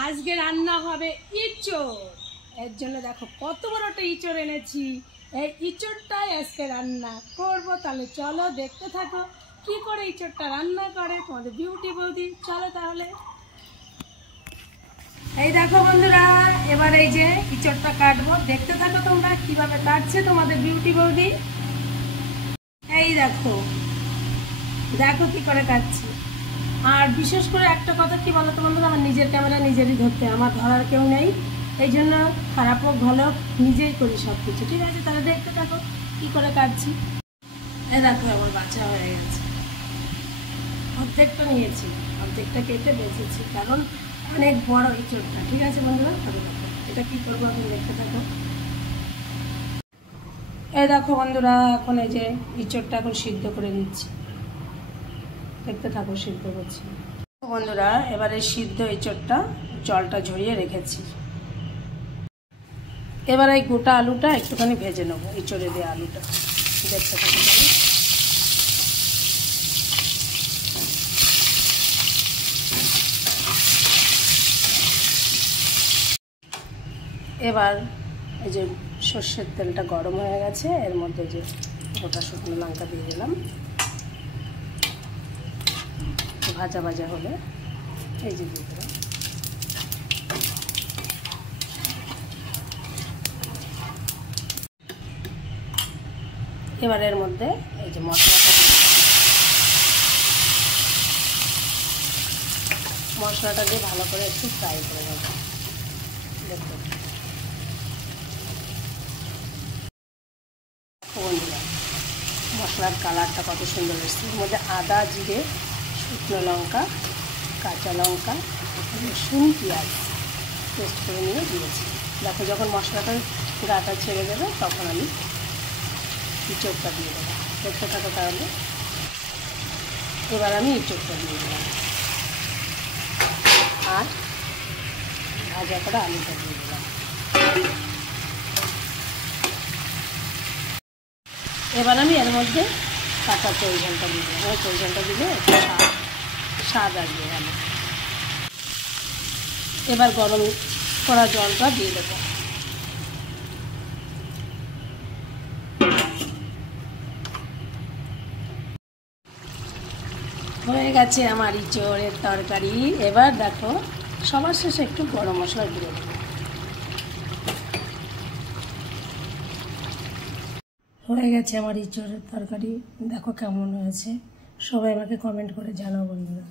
আজকে রান্না হবে ইঁচড়। এর জন্য দেখো কত বড় একটা ইঁচড় এনেছি। এই ইঁচড়টাই আজকে রান্না করব। তাহলে চলো দেখতে থাকো কি করে ইঁচড়টা রান্না করে তোমাদের বিউটি বৌদি। চলো তাহলে। এই দেখো বন্ধুরা, এবার এই যে ইঁচড়টা কাটবো, দেখতে থাকো তোমরা কিভাবে কাটছে তোমাদের বিউটি বৌদি। এই দেখো দেখো কি করে কাটছি। আর বিশেষ করে একটা কথা কি বলতো বন্ধুরা, আমার নিজের ক্যামেরা নিজেরই ধরতে, আমার ধরার কেউ নেই। এই জন্য খারাপ হোক ভালো হোক নিজেই করি সব কিছু। ঠিক আছে, তাহলে দেখতে থাকো কি করে কাটছি। এই দেখো আমার বাচ্চা হয়ে গেছে, অর্ধেকটা নিয়েছি, অর্ধেকটা কেটে বেঁচেছি, কারণ অনেক বড় ইঁচড়টা। ঠিক আছে বন্ধুরা, তাহলে দেখো এটা কি করবো আপনি দেখতে থাকো। এই দেখো বন্ধুরা, এখন এই যে ইঁচড়টা এখন সিদ্ধ করে দিচ্ছি, দেখতে থাকো সিদ্ধ করছি। বন্ধুরা এবারে সিদ্ধ ইঁচড়টা জলটা ঝরিয়ে রেখেছি। এবার এই গোটা আলুটা একটুখানি ভেজে নেবো, ইঁচড়ে দিয়ে আলুটা দেখতে থাকো। এবার এই যে সর্ষের তেলটা গরম হয়ে গেছে, এর মধ্যে যে গোটা শুকনো লঙ্কা দিয়ে দিলাম, ভাজা ভাজা হলে এই যে দিয়ে দিলাম। এবার এর মধ্যে এই যে মশলাটা দিয়ে ভালো করে একটু ফ্রাই করে নেব। দেখুন বন্ধুরা, মশলার কালারটা কত সুন্দর এসেছে। এর মধ্যে আদা, জিরে, শুকনো লঙ্কা, কাঁচা লঙ্কা, রসুন, পেঁয়াজ পেস্ট করে নিয়ে দিয়েছি। দেখো যখন মশলাটা গাটা ছেড়ে দেবে তখন আমি ইঁচড়টা দিয়ে দেবো, দেখতে থাকো তাহলে। এবার আমি ইঁচড়টা দিয়ে দিলাম আর ভাজা করে আলুটা দিয়ে দিলাম। এবার আমি এর মধ্যে কাঁচা চৈঝালটা দিয়ে দিলাম। ওই চৈঝালটা দিলে একটু স্বাদ আসবে ভালো। এবার গরম করা জলটা দিয়ে দেবো। হয়ে গেছে আমার ইঁচড়ের তরকারি। এবার দেখো সবার শেষে একটু গরম মশলা দিয়ে দেবো। হয়ে গেছে আমার ইঁচড়ের তরকারি, দেখো কেমন হয়েছে। সবাই আমাকে কমেন্ট করে জানাও বন্ধুরা।